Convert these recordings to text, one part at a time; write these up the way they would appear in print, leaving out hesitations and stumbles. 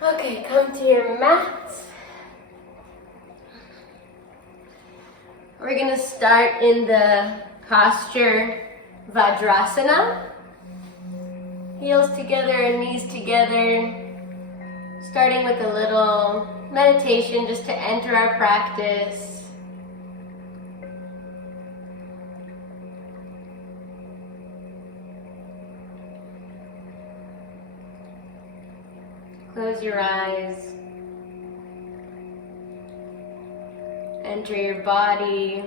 Okay, come to your mat. We're going to start in the posture Vajrasana. Heels together and knees together. Starting with a little meditation just to enter our practice. Close your eyes. Enter your body.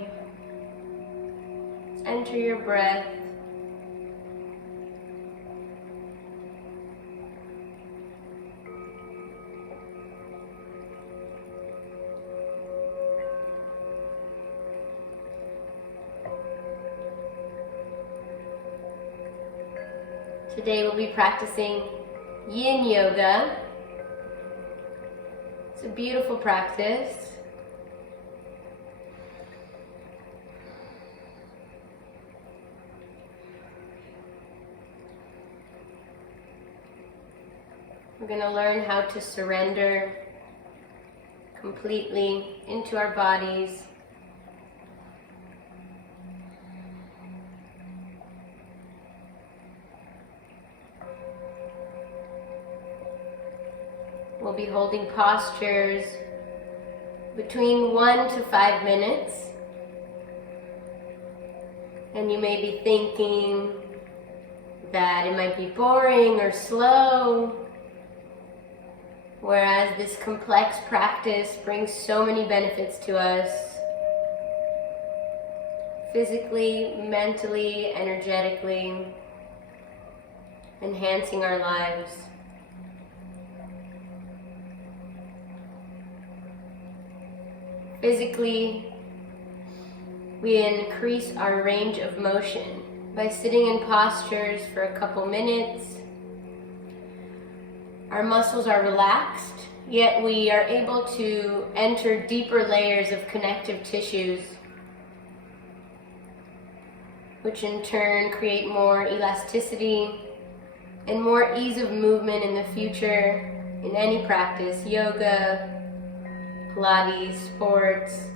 Enter your breath. Today we'll be practicing Yin Yoga. It's a beautiful practice. We're going to learn how to surrender completely into our bodies. We'll be holding postures between 1 to 5 minutes. And you may be thinking that it might be boring or slow, whereas this complex practice brings so many benefits to us, physically, mentally, energetically, enhancing our lives. Physically, we increase our range of motion by sitting in postures for a couple minutes. Our muscles are relaxed, yet we are able to enter deeper layers of connective tissues, which in turn create more elasticity and more ease of movement in the future in any practice, yoga, Pilates, sports.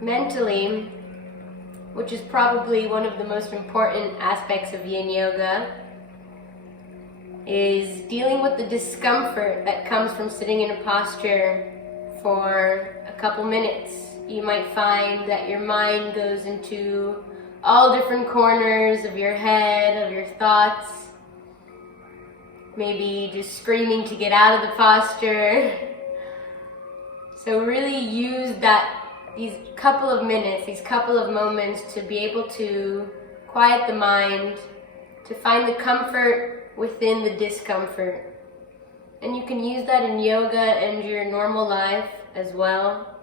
Mentally, which is probably one of the most important aspects of Yin Yoga, is dealing with the discomfort that comes from sitting in a posture for a couple minutes. You might find that your mind goes into all different corners of your head, of your thoughts, maybe just screaming to get out of the posture. So really use these couple of minutes, these couple of moments to be able to quiet the mind, to find the comfort within the discomfort. And you can use that in yoga and your normal life as well.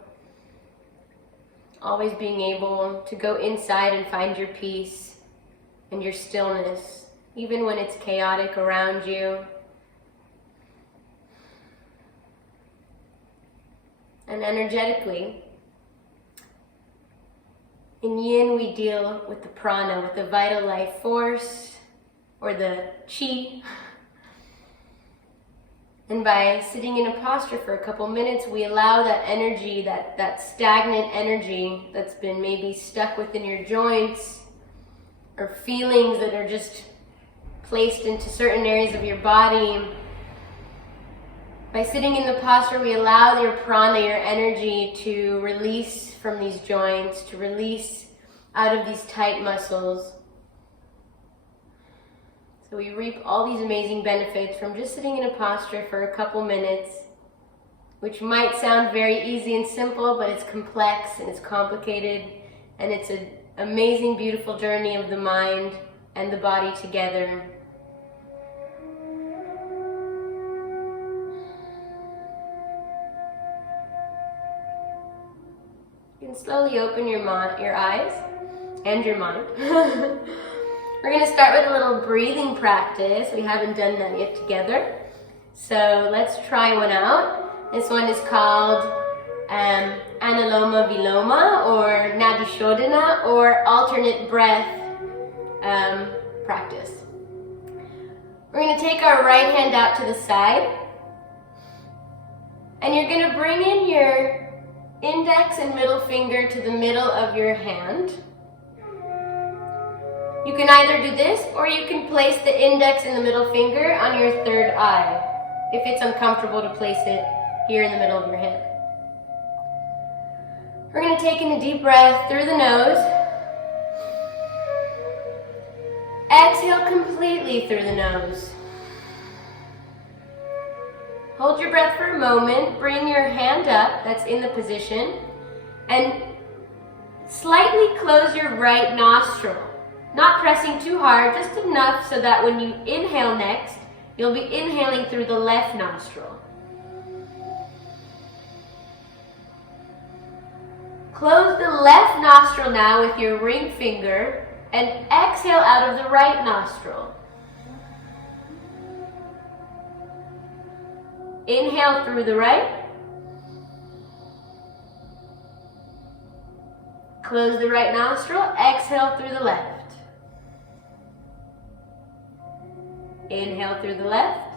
Always being able to go inside and find your peace and your stillness, even when it's chaotic around you. And energetically, in Yin we deal with the prana, with the vital life force, or the chi. And by sitting in a posture for a couple minutes, we allow that energy, that stagnant energy that's been maybe stuck within your joints, or feelings that are just placed into certain areas of your body. By sitting in the posture, we allow your prana, your energy, to release from these joints, to release out of these tight muscles. So we reap all these amazing benefits from just sitting in a posture for a couple minutes, which might sound very easy and simple, but it's complex and it's complicated, and it's an amazing, beautiful journey of the mind and the body together. You can slowly open your eyes and your mind. We're going to start with a little breathing practice. We haven't done that yet together. So let's try one out. This one is called Anuloma Viloma, or Nadishodhana, or alternate breath practice. We're going to take our right hand out to the side, and you're going to bring in your index and middle finger to the middle of your hand. You can either do this, or you can place the index and the middle finger on your third eye, if it's uncomfortable to place it here in the middle of your hand. We're going to take in a deep breath through the nose. Exhale completely through the nose. Hold your breath for a moment. Bring your hand up, that's in the position, and slightly close your right nostril. Not pressing too hard, just enough so that when you inhale next, you'll be inhaling through the left nostril. Close the left nostril now with your ring finger and exhale out of the right nostril. Inhale through the right. Close the right nostril, exhale through the left. Inhale through the left.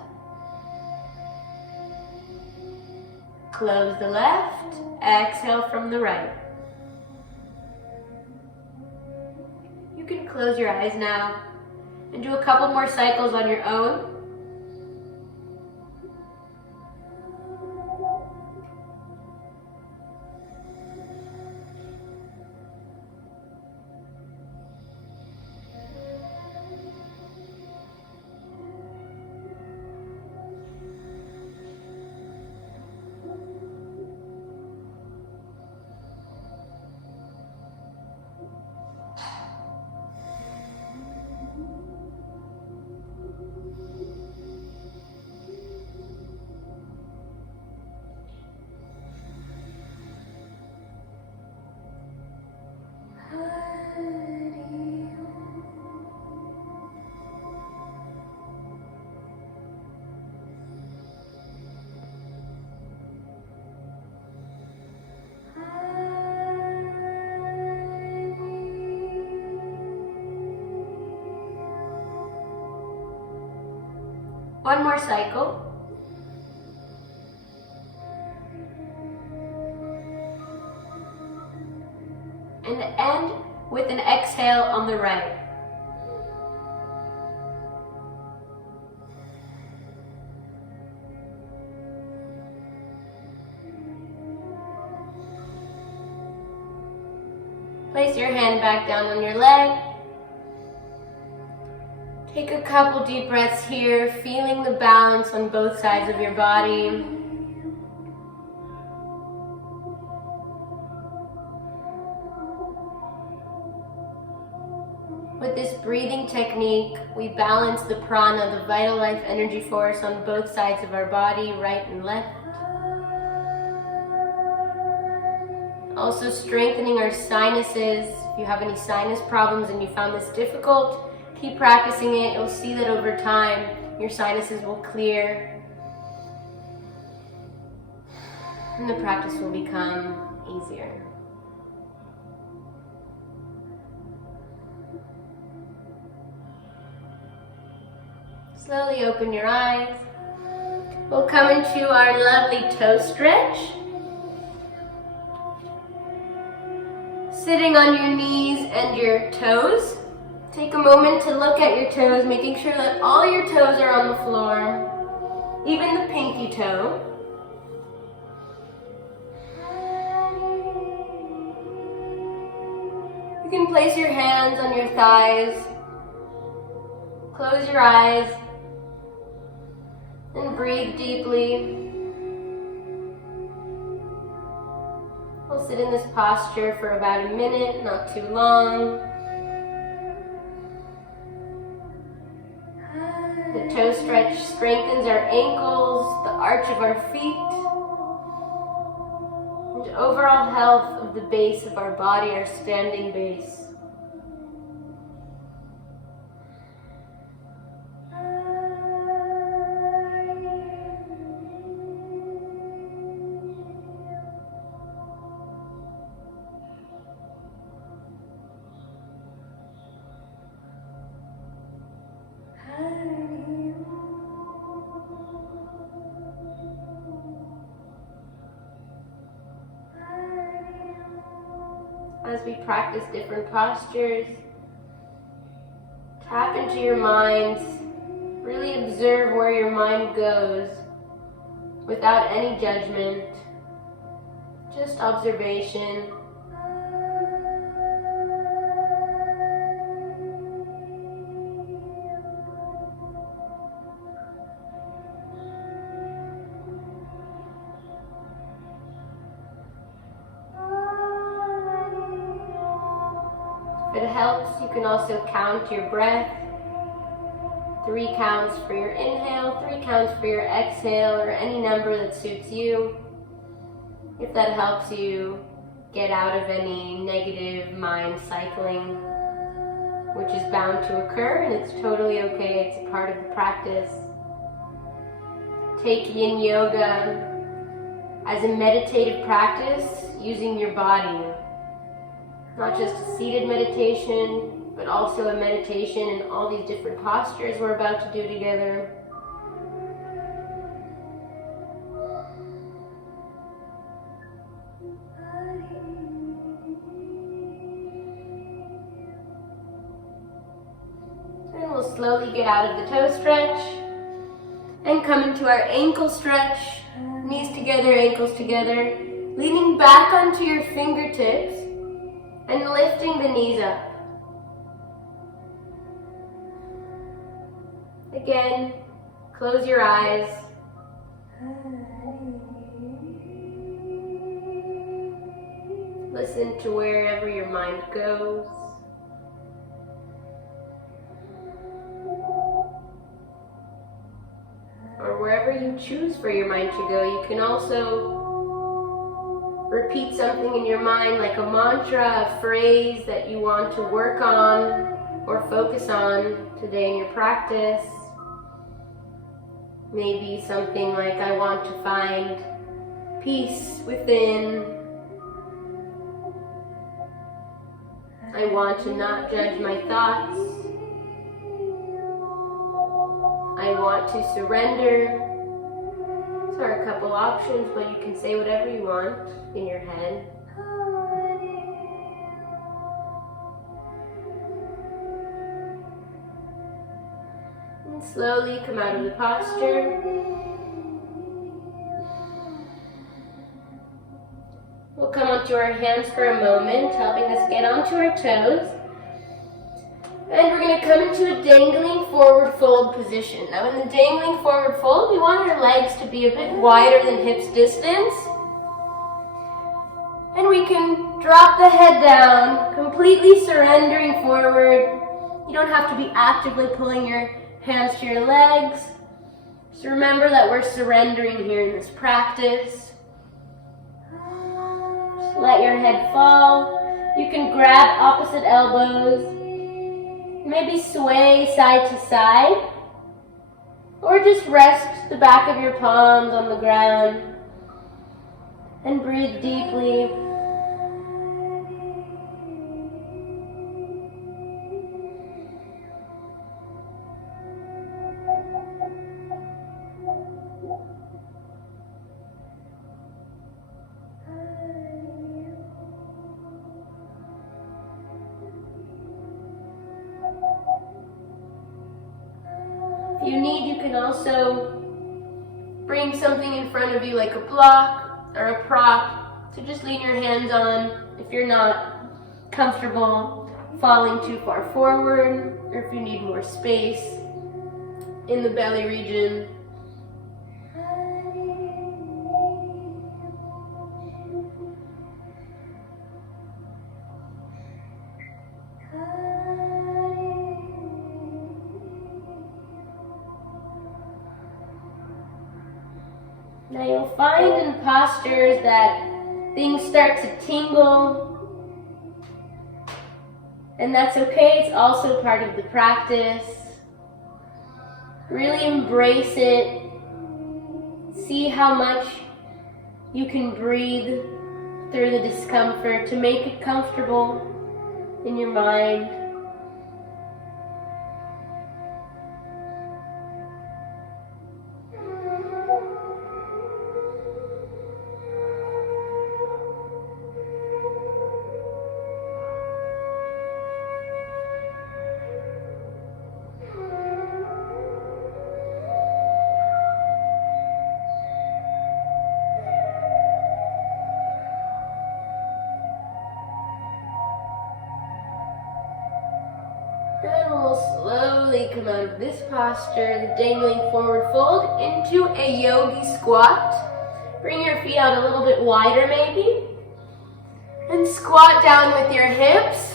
Close the left, exhale from the right. You can close your eyes now and do a couple more cycles on your own. One more cycle. And end with an exhale on the right. Place your hand back down on your leg. Take a couple deep breaths here, feeling the balance on both sides of your body. With this breathing technique, we balance the prana, the vital life energy force, on both sides of our body, right and left. Also strengthening our sinuses. If you have any sinus problems and you found this difficult, keep practicing it. You'll see that over time, your sinuses will clear and the practice will become easier. Slowly open your eyes. We'll come into our lovely toe stretch. Sitting on your knees and your toes. Take a moment to look at your toes, making sure that all your toes are on the floor, even the pinky toe. You can place your hands on your thighs, close your eyes, and breathe deeply. We'll sit in this posture for about a minute, not too long. The toe stretch strengthens our ankles, the arch of our feet, and overall health of the base of our body, our standing base. as we practice different postures. Tap into your minds. Really observe where your mind goes without any judgment, just observation. If it helps, you can also count your breath. 3 counts for your inhale, 3 counts for your exhale, or any number that suits you. If that helps you get out of any negative mind cycling, which is bound to occur, and it's totally okay, it's a part of the practice. Take Yin Yoga as a meditative practice using your body. Not just a seated meditation, but also a meditation in all these different postures we're about to do together. And we'll slowly get out of the toe stretch and come into our ankle stretch. Knees together, ankles together, leaning back onto your fingertips and lifting the knees up. Again, close your eyes. Listen to wherever your mind goes. Or wherever you choose for your mind to go. You can also repeat something in your mind like a mantra, a phrase that you want to work on or focus on today in your practice. Maybe something like, I want to find peace within. I want to not judge my thoughts. I want to surrender. These are a couple options, but you can say whatever you want in your head. And slowly come out of the posture. We'll come onto our hands for a moment, helping us get onto our toes. And we're going to come into a dangling forward fold position. Now in the dangling forward fold, we want our legs to be a bit wider than hips distance. And we can drop the head down, completely surrendering forward. You don't have to be actively pulling your hands to your legs. Just remember that we're surrendering here in this practice. Just let your head fall. You can grab opposite elbows. Maybe sway side to side, or just rest the back of your palms on the ground and breathe deeply. If you need, you can also bring something in front of you like a block or a prop to just lean your hands on if you're not comfortable falling too far forward, or if you need more space in the belly region. Now you'll find in postures that things start to tingle, and that's okay, it's also part of the practice. Really embrace it. See how much you can breathe through the discomfort to make it comfortable in your mind. And we'll slowly come out of this posture, the dangling forward fold, into a yogi squat. Bring your feet out a little bit wider maybe. And squat down with your hips.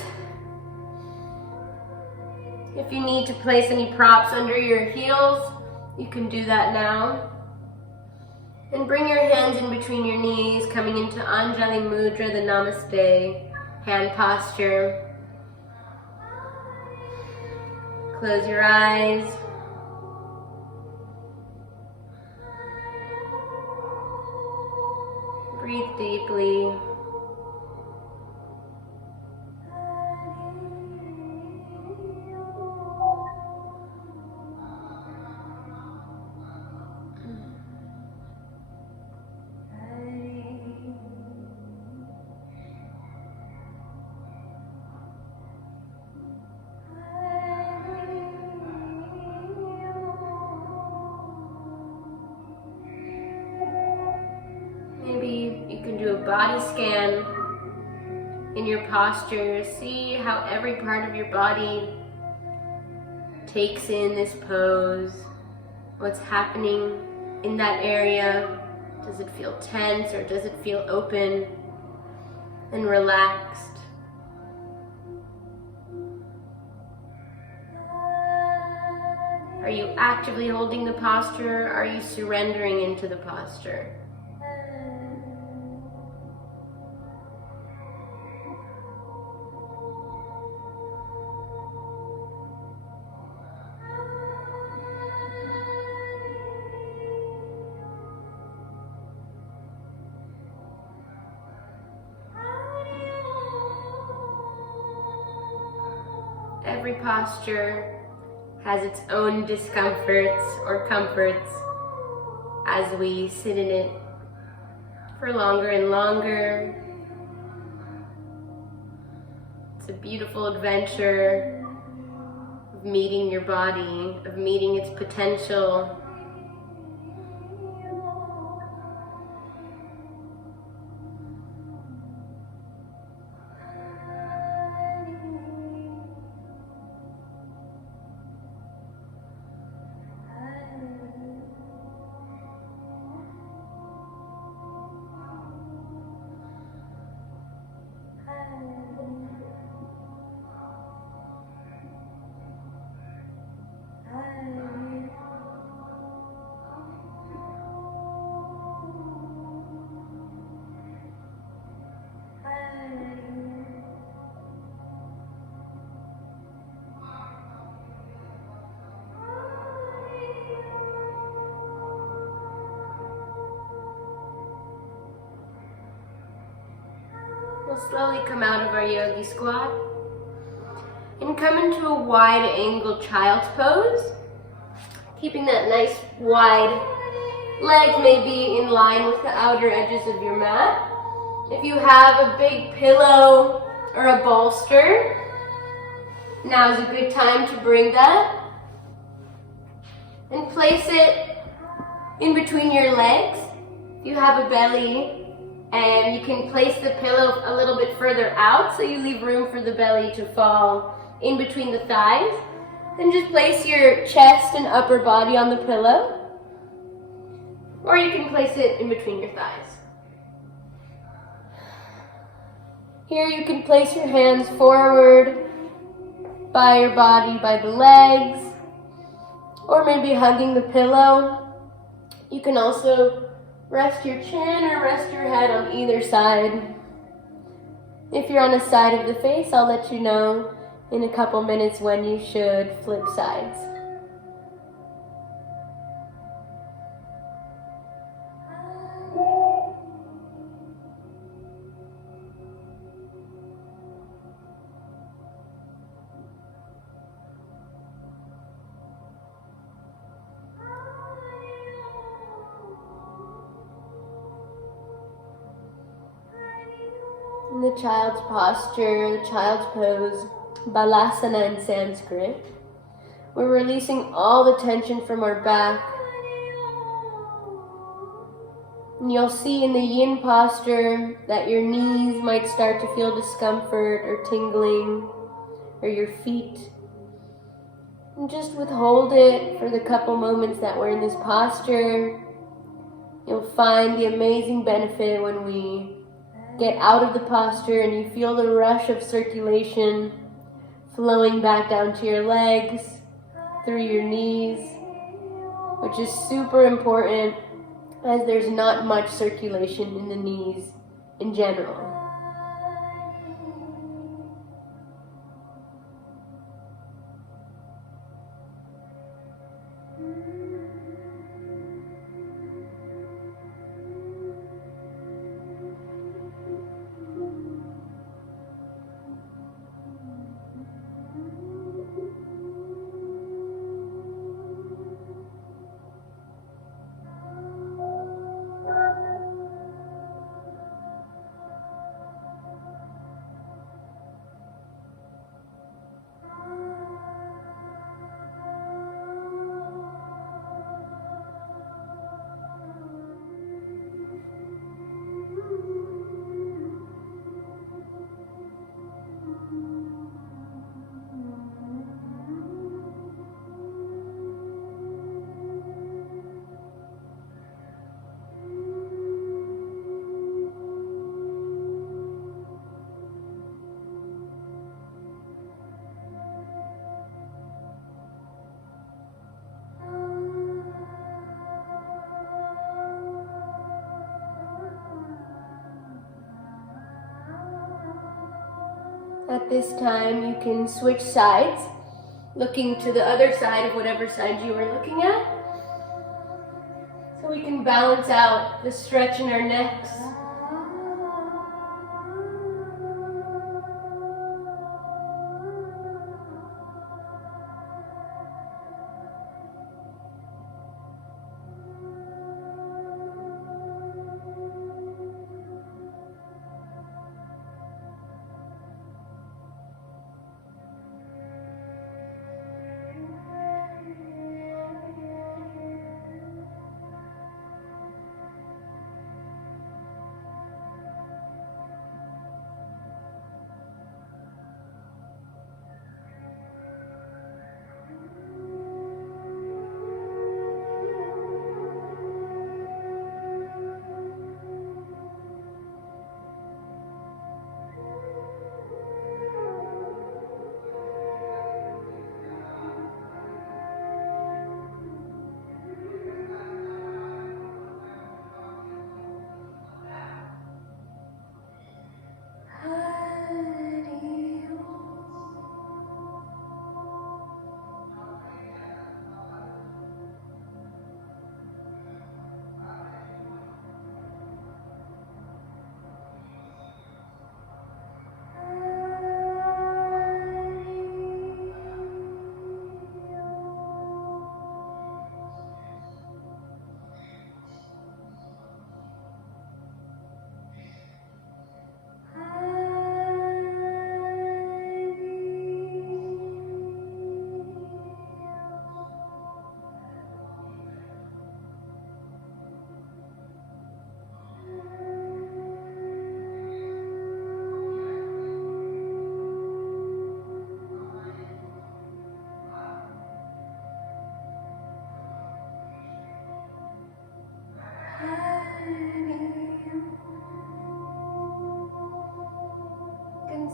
If you need to place any props under your heels, you can do that now. And bring your hands in between your knees, coming into Anjali Mudra, the Namaste hand posture. Close your eyes. Breathe deeply. Body scan in your posture. See how every part of your body takes in this pose. What's happening in that area? Does it feel tense or does it feel open and relaxed? Are you actively holding the posture? Are you surrendering into the posture? Every posture has its own discomforts or comforts as we sit in it for longer and longer. It's a beautiful adventure of meeting your body, of meeting its potential. We'll slowly come out of our yogi squat and come into a wide angle child's pose, keeping that nice wide legs may be in line with the outer edges of your mat. If you have a big pillow or a bolster, now is a good time to bring that and place it in between your legs. If you have a belly, and you can place the pillow a little bit further out so you leave room for the belly to fall in between the thighs. Then just place your chest and upper body on the pillow, or you can place it in between your thighs. Here you can place your hands forward by your body, by the legs, or maybe hugging the pillow. You can also rest your chin or rest your head on either side. If you're on a side of the face, I'll let you know in a couple minutes when you should flip sides. In the child's posture, the child's pose, Balasana in Sanskrit, we're releasing all the tension from our back. And you'll see in the yin posture that your knees might start to feel discomfort or tingling, or your feet. And just withhold it for the couple moments that we're in this posture. You'll find the amazing benefit when we get out of the posture and you feel the rush of circulation flowing back down to your legs, through your knees, which is super important as there's not much circulation in the knees in general. At this time, you can switch sides, looking to the other side of whatever side you were looking at. So we can balance out the stretch in our necks.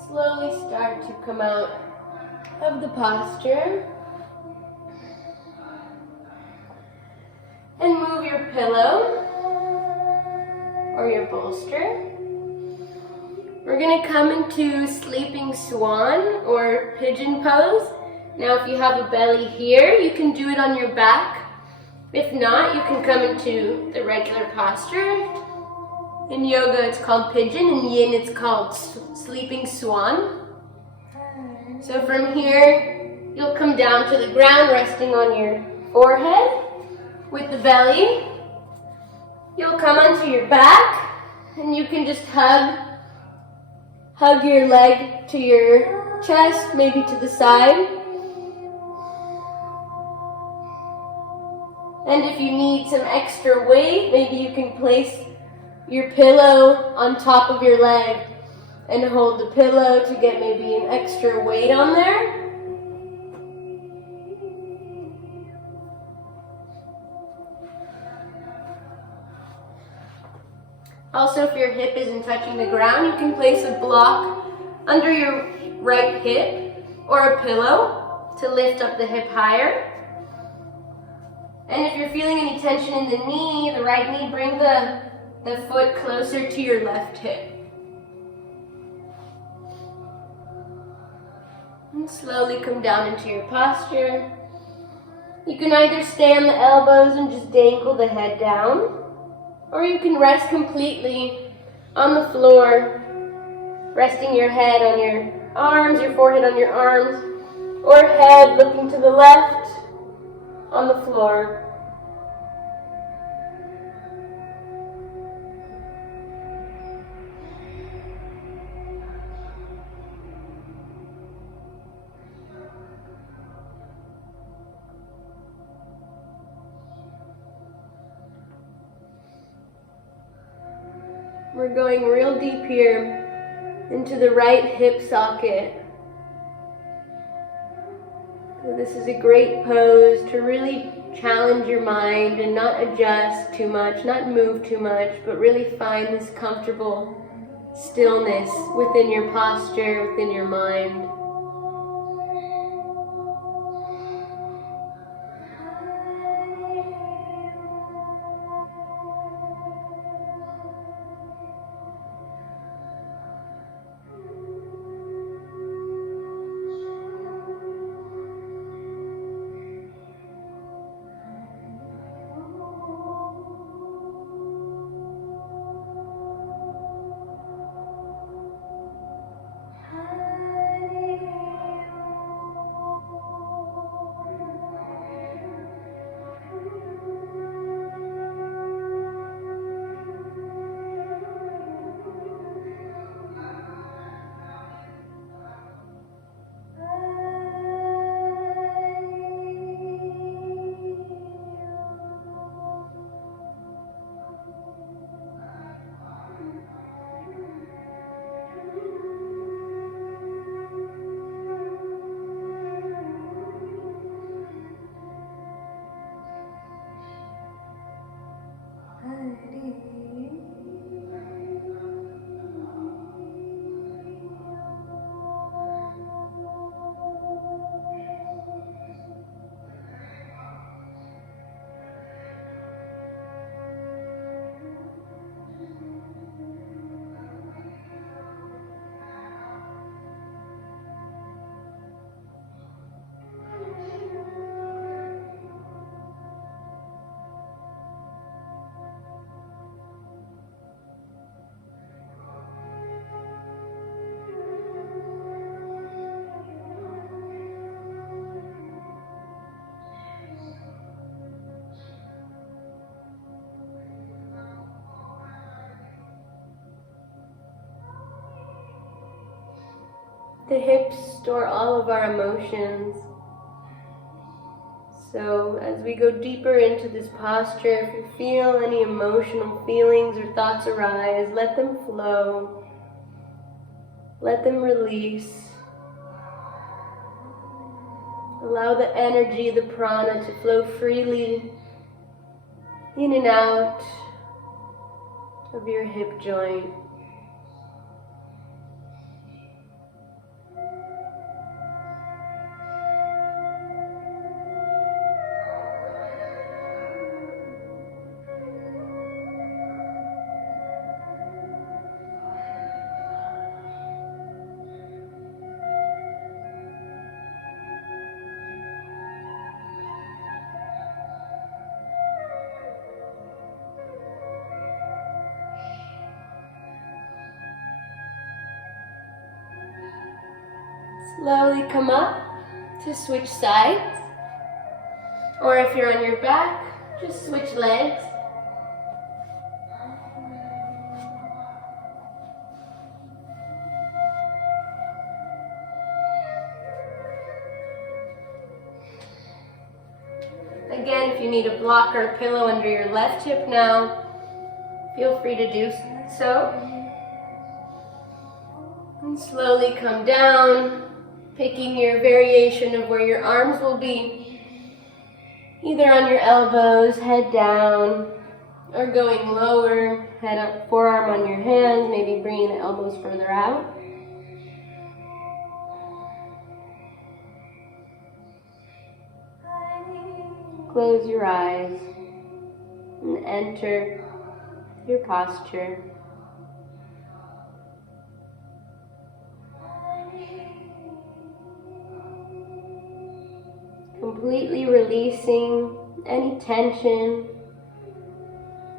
Slowly start to come out of the posture and move your pillow or your bolster. We're going to come into sleeping swan or pigeon pose. Now if you have a belly here, you can do it on your back. If not, you can come into the regular posture. In yoga, it's called pigeon. In yin, it's called sleeping swan. So from here, you'll come down to the ground, resting on your forehead with the belly. You'll come onto your back, and you can just hug your leg to your chest, maybe to the side. And if you need some extra weight, maybe you can place your pillow on top of your leg and hold the pillow to get maybe an extra weight on there. Also, if your hip isn't touching the ground, you can place a block under your right hip or a pillow to lift up the hip higher. And if you're feeling any tension in the knee, the right knee, bring the foot closer to your left hip. And slowly come down into your posture. You can either stay on the elbows and just dangle the head down, or you can rest completely on the floor, resting your head on your arms, your forehead on your arms, or head looking to the left on the floor. We're going real deep here into the right hip socket. So this is a great pose to really challenge your mind and not adjust too much, not move too much, but really find this comfortable stillness within your posture, within your mind. The hips store all of our emotions. So as we go deeper into this posture, if you feel any emotional feelings or thoughts arise, let them flow. Let them release. Allow the energy, the prana, to flow freely in and out of your hip joint. Slowly come up to switch sides, or if you're on your back, just switch legs. Again, if you need a block or a pillow under your left hip now, feel free to do so. And slowly come down, picking your variation of where your arms will be, either on your elbows, head down, or going lower, head up, forearm on your hands, maybe bringing the elbows further out. Close your eyes and enter your posture. Completely releasing any tension,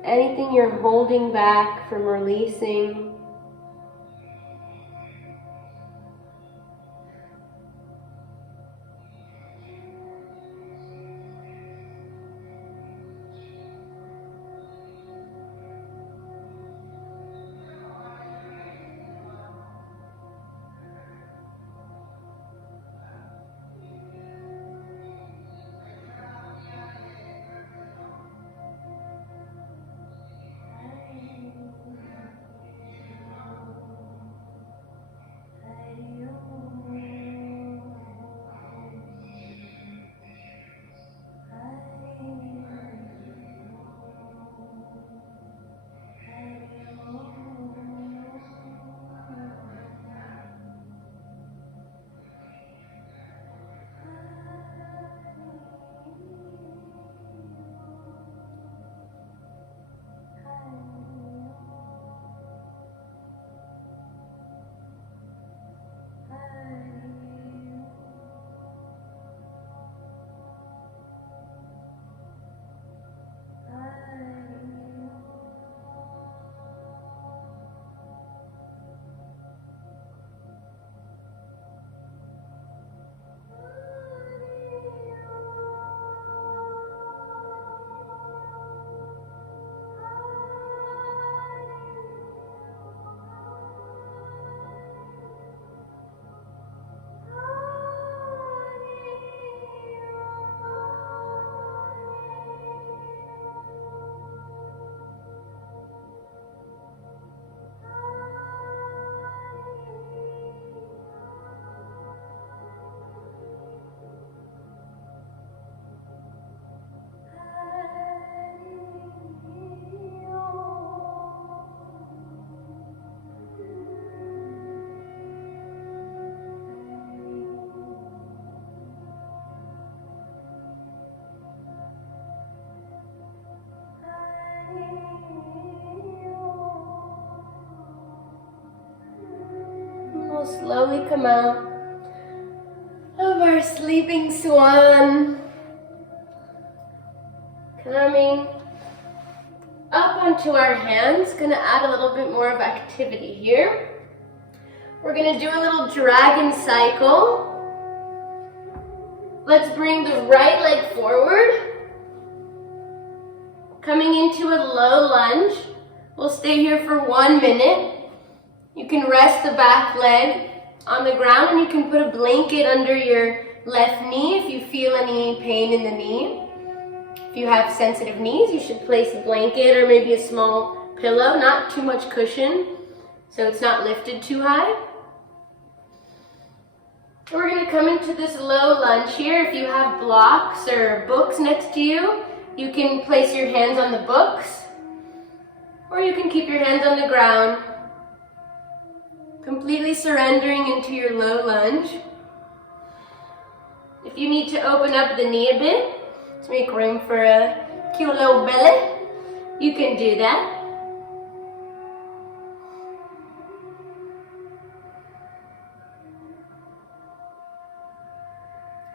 anything you're holding back from releasing. We'll slowly come out of our sleeping swan, coming up onto our hands. Gonna add a little bit more of activity here. We're gonna do a little dragon cycle. Let's bring the right leg forward, coming into a low lunge. We'll stay here for 1 minute. You can rest the back leg on the ground and you can put a blanket under your left knee if you feel any pain in the knee. If you have sensitive knees, you should place a blanket or maybe a small pillow, not too much cushion, so it's not lifted too high. We're going to come into this low lunge here. If you have blocks or books next to you, you can place your hands on the books, or you can keep your hands on the ground, completely surrendering into your low lunge. If you need to open up the knee a bit to make room for a cute little belly, you can do that.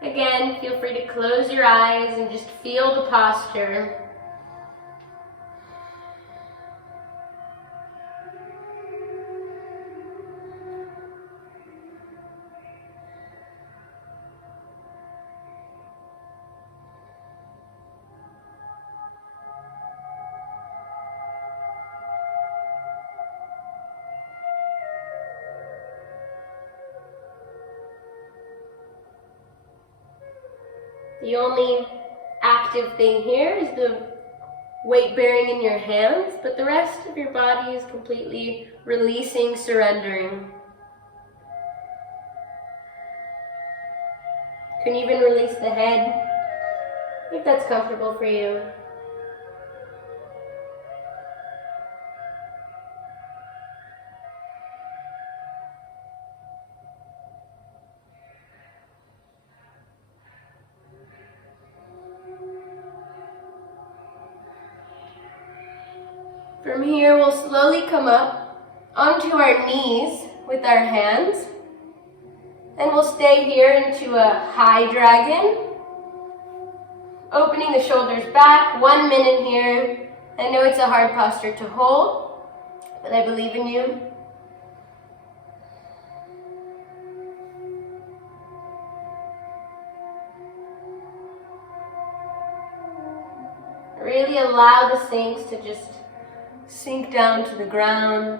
Again, feel free to close your eyes and just feel the posture. The only active thing here is the weight bearing in your hands, but the rest of your body is completely releasing, surrendering. You can even release the head if that's comfortable for you. From here, we'll slowly come up onto our knees with our hands. And we'll stay here into a high dragon. Opening the shoulders back, 1 minute here. I know it's a hard posture to hold, but I believe in you. Really allow the things to just sink down to the ground.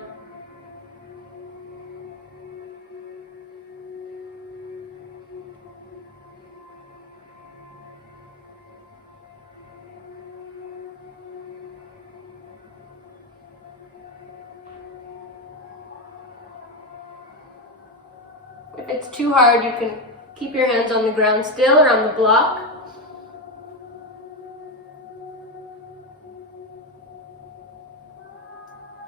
If it's too hard, you can keep your hands on the ground still or on the block.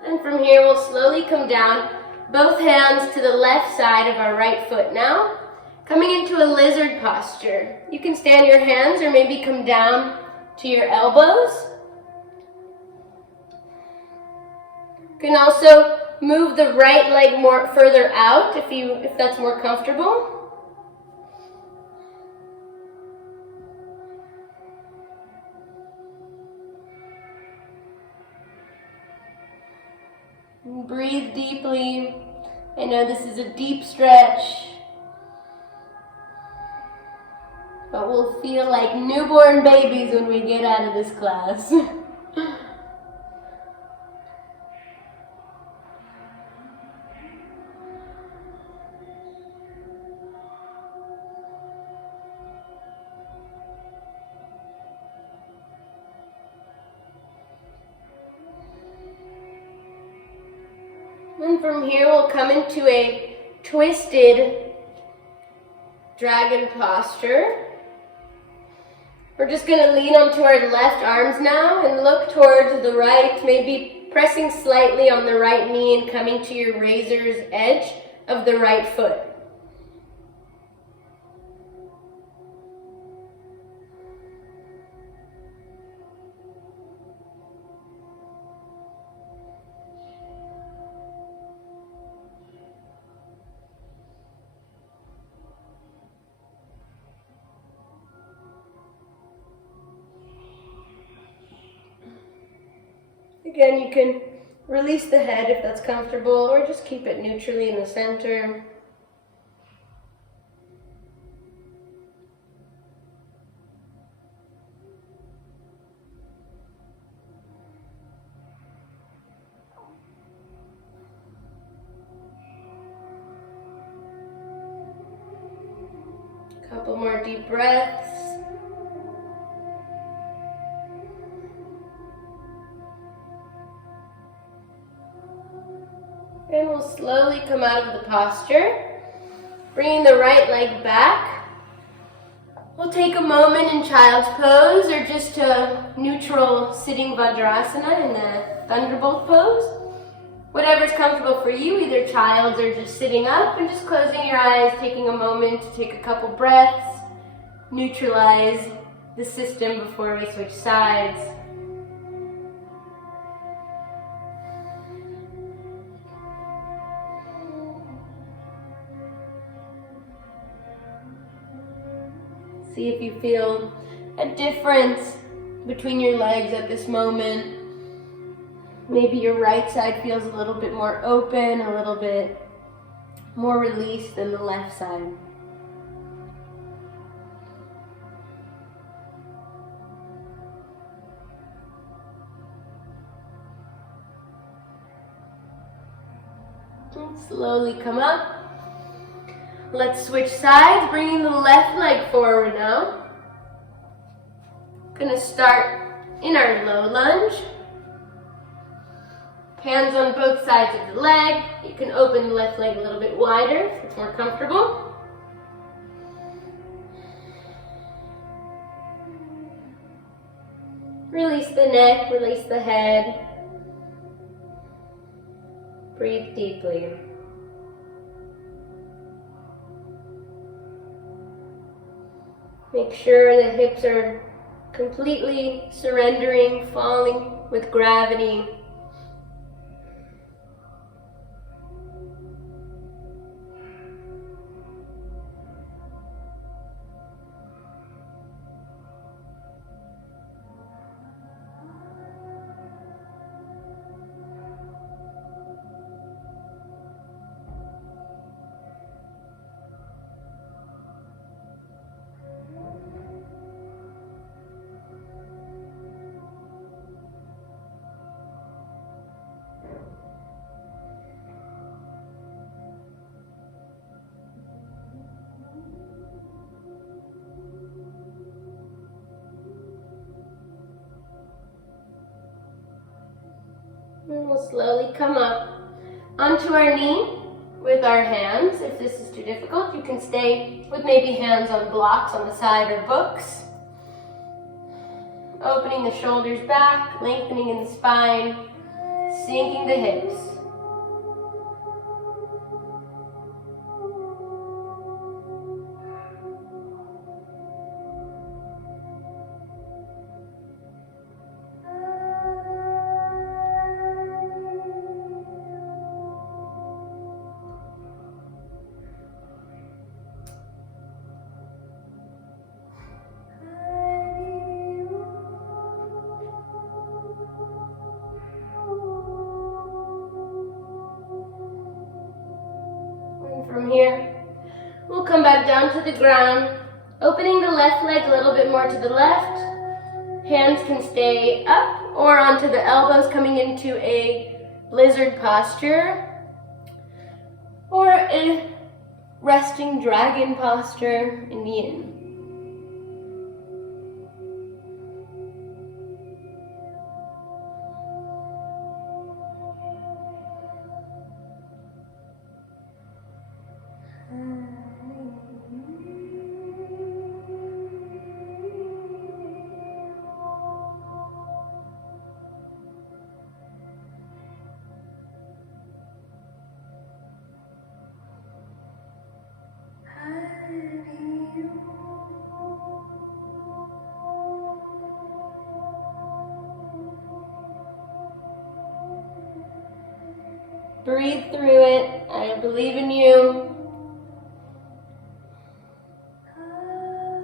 And from here, we'll slowly come down, both hands to the left side of our right foot now, coming into a lizard posture. You can stand your hands or maybe come down to your elbows. You can also move the right leg more further out if that's more comfortable. Breathe deeply. I know this is a deep stretch, but we'll feel like newborn babies when we get out of this class. And from here, we'll come into a twisted dragon posture. We're just going to lean onto our left arms now and look towards the right, maybe pressing slightly on the right knee and coming to your razor's edge of the right foot. Again, you can release the head if that's comfortable, or just keep it neutrally in the center. Couple more deep breaths. And we'll slowly come out of the posture, bringing the right leg back. We'll take a moment in child's pose or just a neutral sitting Vajrasana in the thunderbolt pose. Whatever's comfortable for you, either child's or just sitting up, and just closing your eyes, taking a moment to take a couple breaths, neutralize the system before we switch sides. See if you feel a difference between your legs at this moment. Maybe your right side feels a little bit more open, a little bit more released than the left side. And slowly come up. Let's switch sides, bringing the left leg forward now. Gonna start in our low lunge. Hands on both sides of the leg. You can open the left leg a little bit wider if it's more comfortable. Release the neck, release the head. Breathe deeply. Make sure the hips are completely surrendering, falling with gravity. We'll slowly come up onto our knee with our hands. If this is too difficult, you can stay with maybe hands on blocks on the side or books. Opening the shoulders back, lengthening in the spine, sinking the hips. From here, we'll come back down to the ground, opening the left leg a little bit more to the left. Hands can stay up or onto the elbows, coming into a lizard posture or a resting dragon posture in Yin. Breathe through it. I believe in you.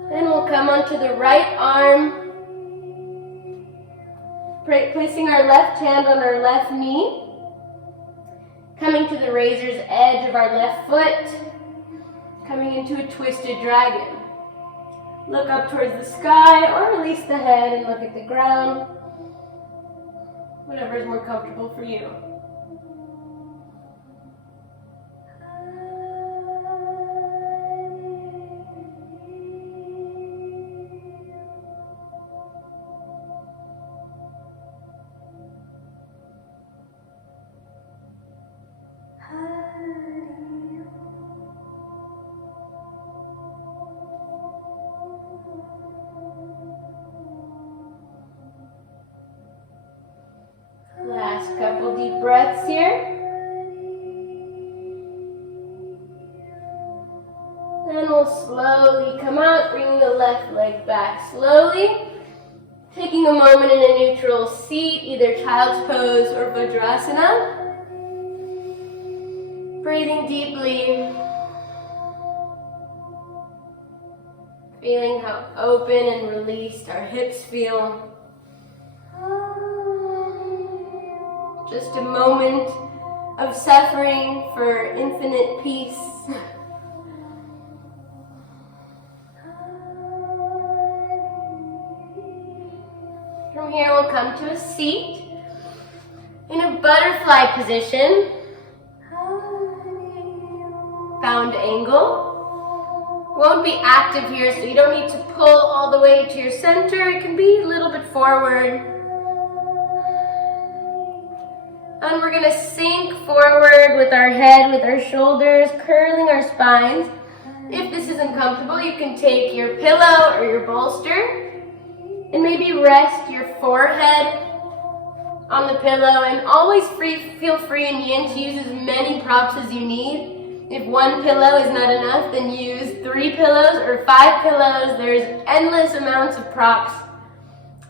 Then we'll come onto the right arm, placing our left hand on our left knee, coming to the razor's edge of our left foot, coming into a twisted dragon. Look up towards the sky or release the head and look at the ground, whatever is more comfortable for you. Last couple deep breaths here. Then we'll slowly come out, bringing the left leg back slowly. Taking a moment in a neutral seat, either child's pose or Vajrasana. Breathing deeply. Feeling how open and released our hips feel. Just a moment of suffering for infinite peace. From here we'll come to a seat in a butterfly position, bound angle. Won't be active here, so you don't need to pull all the way to your center. It can be a little bit forward. And we're gonna sink forward with our head, with our shoulders, curling our spines. If this isn't comfortable, you can take your pillow or your bolster and maybe rest your forehead on the pillow, and always feel free in Yin to use as many props as you need. If one pillow is not enough, then use 3 pillows or 5 pillows. There's endless amounts of props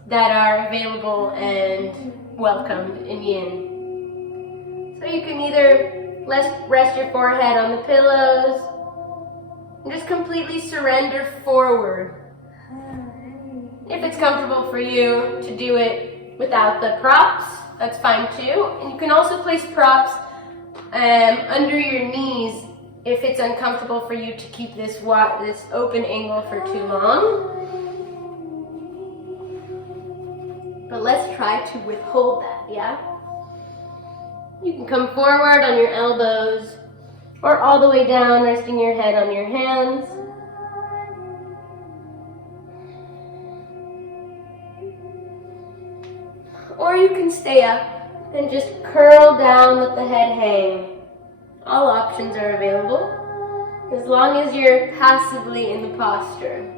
that are available and welcomed in Yin. So you can either rest your forehead on the pillows and just completely surrender forward. If it's comfortable for you to do it without the props, that's fine too. And you can also place props under your knees if it's uncomfortable for you to keep this open angle for too long. But let's try to withhold that, yeah? You can come forward on your elbows or all the way down, resting your head on your hands. Or you can stay up, And just curl down, let the head hang. All options are available, as long as you're passively in the posture.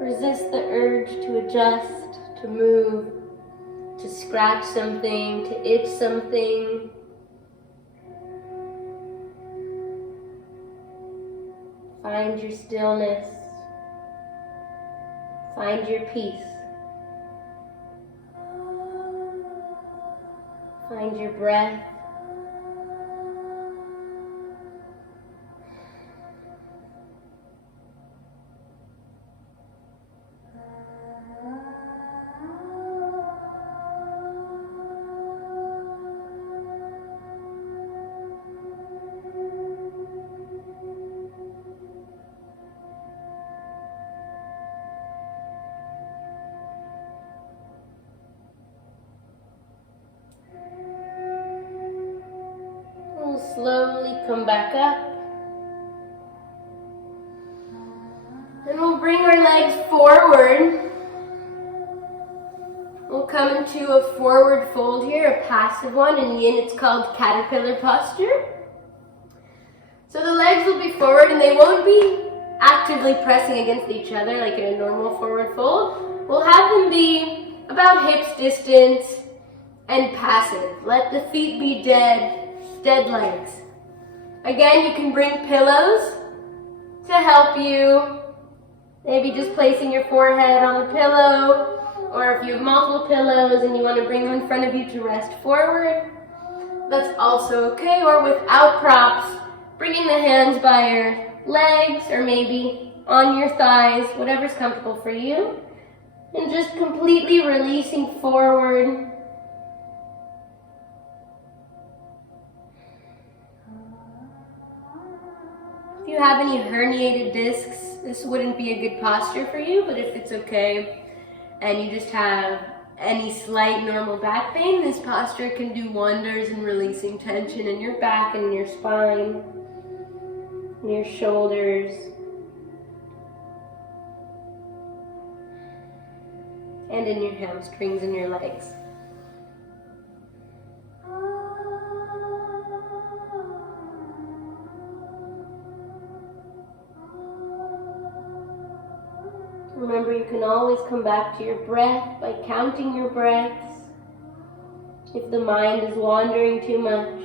Resist the urge to adjust, to move, to scratch something, to itch something. Find your stillness. Find your peace. Find your breath. Slowly come back up. And we'll bring our legs forward. We'll come into a forward fold here, a passive one. In Yin, it's called caterpillar posture. So the legs will be forward and they won't be actively pressing against each other like in a normal forward fold. We'll have them be about hips distance and passive. Let the feet be dead legs. Again, you can bring pillows to help you. Maybe just placing your forehead on the pillow, or if you have multiple pillows and you want to bring them in front of you to rest forward, that's also okay. Or without props, bringing the hands by your legs or maybe on your thighs, whatever's comfortable for you, and just completely releasing forward. If you have any herniated discs, this wouldn't be a good posture for you, but if it's okay and you just have any slight normal back pain, this posture can do wonders in releasing tension in your back and in your spine, in your shoulders, and in your hamstrings and your legs. Remember, you can always come back to your breath by counting your breaths if the mind is wandering too much.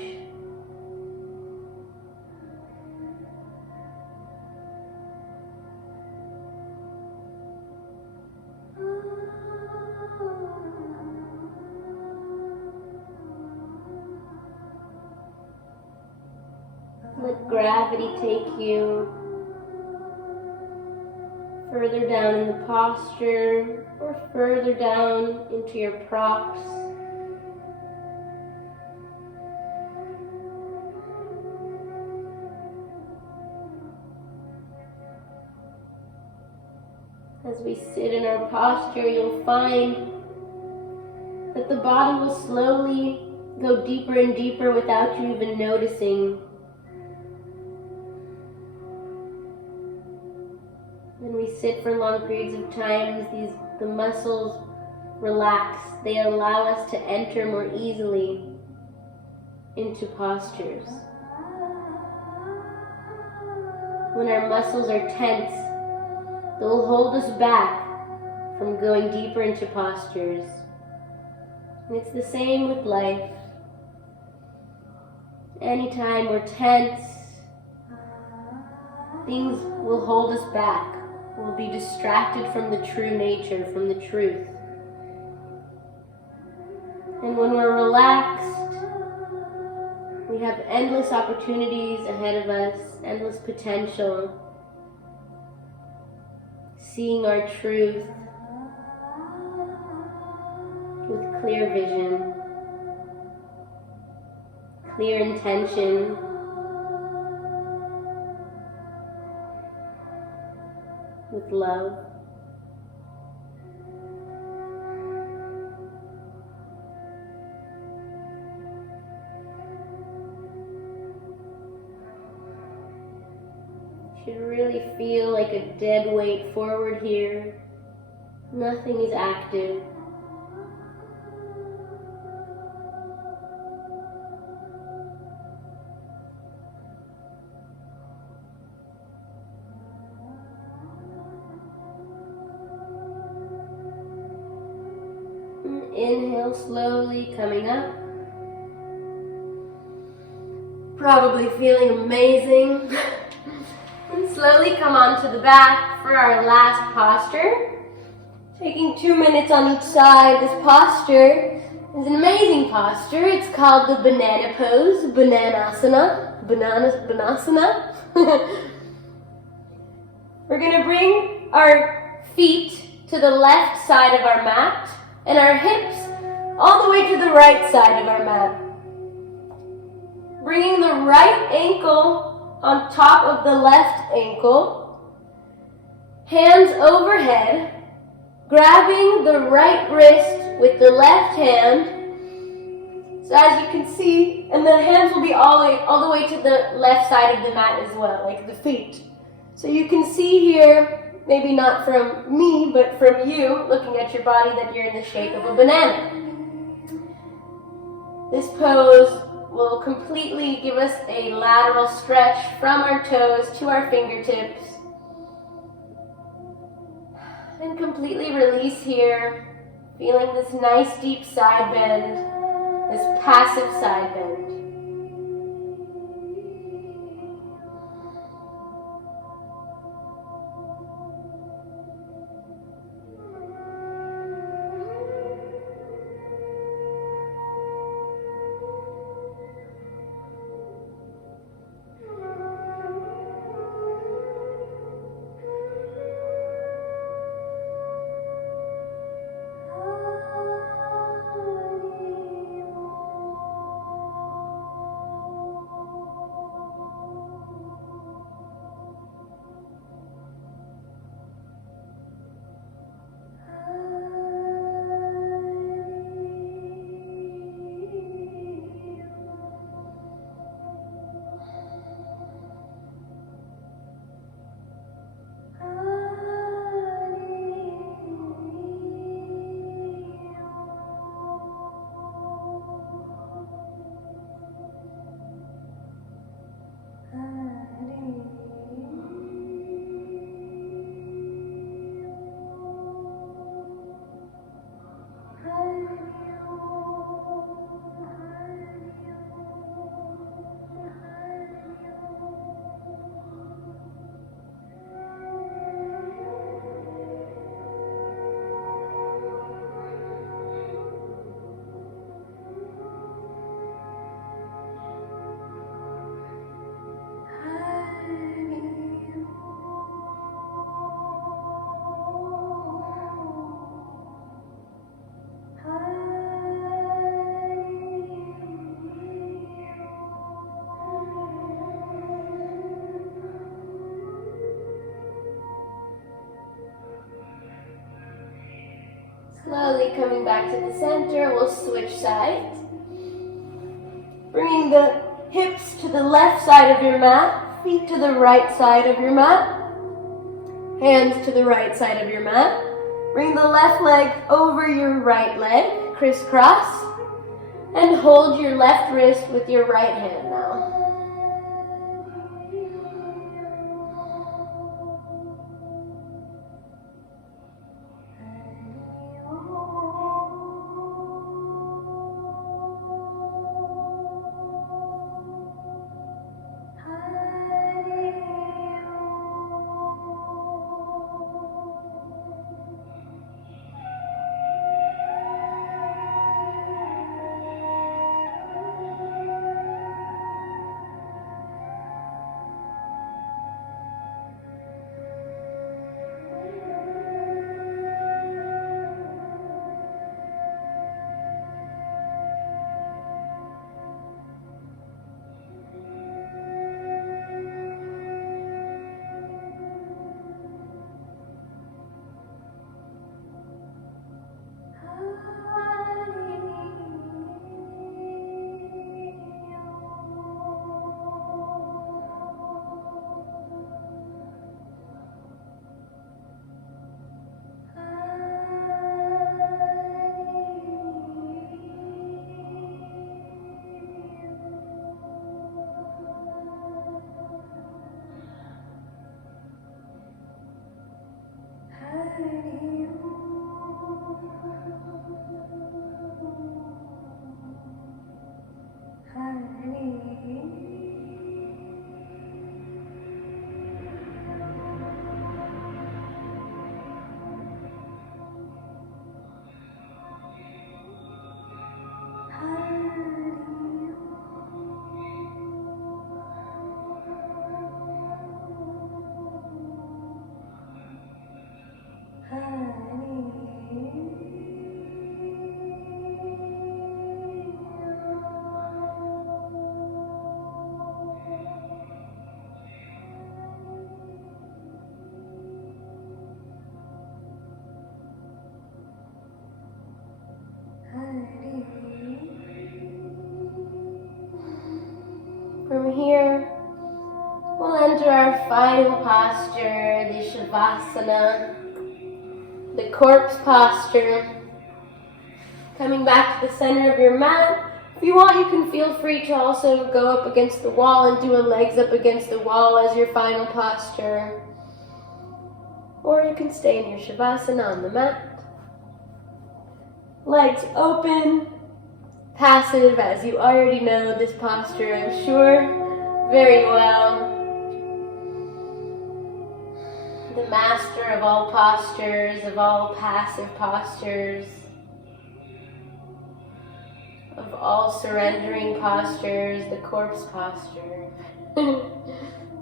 Let gravity take you further down in the posture or further down into your props. As we sit in our posture, you'll find that the body will slowly go deeper and deeper without you even noticing. When we sit for long periods of time, the muscles relax. They allow us to enter more easily into postures. When our muscles are tense, they'll hold us back from going deeper into postures. And it's the same with life. Anytime we're tense, things will hold us back. We'll be distracted from the true nature, from the truth. And when we're relaxed, we have endless opportunities ahead of us, endless potential, seeing our truth with clear vision, clear intention, with love. You should really feel like a dead weight forward here. Nothing is active. Inhale slowly, coming up. Probably feeling amazing. And slowly come onto the back for our last posture. Taking 2 minutes on each side. This posture is an amazing posture. It's called the banana pose, bananasana. Banasana. We're going to bring our feet to the left side of our mat and our hips all the way to the right side of our mat. Bringing the right ankle on top of the left ankle, hands overhead, grabbing the right wrist with the left hand. So as you can see, and the hands will be all the way to the left side of the mat as well, like the feet. So you can see here, maybe not from me, but from you, looking at your body, that you're in the shape of a banana. This pose will completely give us a lateral stretch from our toes to our fingertips. And completely release here, feeling this nice deep side bend, this passive side bend. coming back to the center. We'll switch sides. Bringing the hips to the left side of your mat, feet to the right side of your mat, hands to the right side of your mat. Bring the left leg over your right leg, crisscross, and hold your left wrist with your right hand now. From here, we'll enter our final posture, the Savasana, the corpse posture. Coming back to the center of your mat. If you want, you can feel free to also go up against the wall and do a legs up against the wall as your final posture. Or you can stay in your Shavasana on the mat. Legs open, passive, as you already know this posture, I'm sure, very well. The master of all postures, of all passive postures, of all surrendering postures, the corpse posture.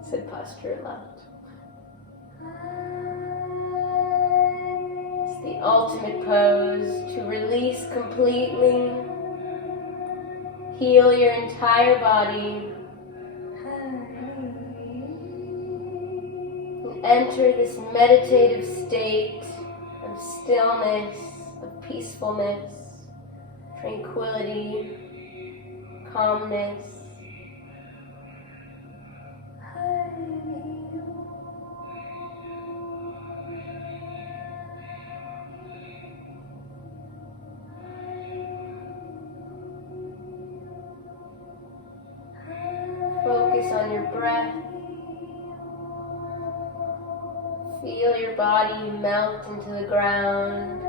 Said posture a lot. It's the ultimate pose to release completely, heal your entire body, and enter this meditative state of stillness, of peacefulness, tranquility, calmness. Focus on your breath. Feel your body melt into the ground.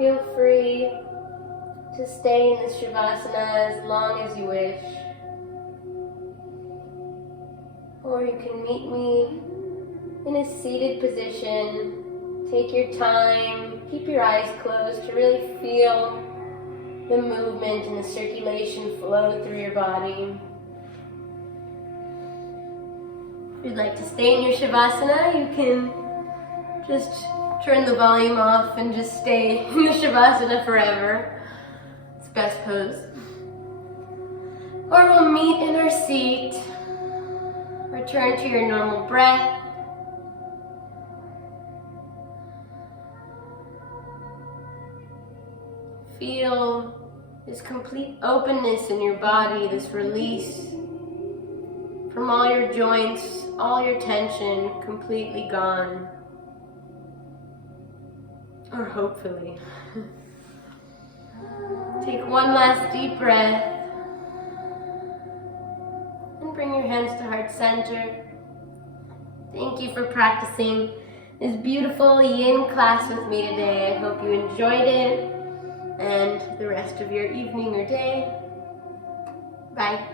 Feel free to stay in this Shavasana as long as you wish. Or you can meet me in a seated position. Take your time, keep your eyes closed to really feel the movement and the circulation flow through your body. If you'd like to stay in your Shavasana, you can just turn the volume off and just stay in the Shavasana forever. It's the best pose. Or we'll meet in our seat. Return to your normal breath. Feel this complete openness in your body, this release from all your joints, all your tension completely gone. Or hopefully. Take one last deep breath. And bring your hands to heart center. Thank you for practicing this beautiful Yin class with me today. I hope you enjoyed it and the rest of your evening or day. Bye.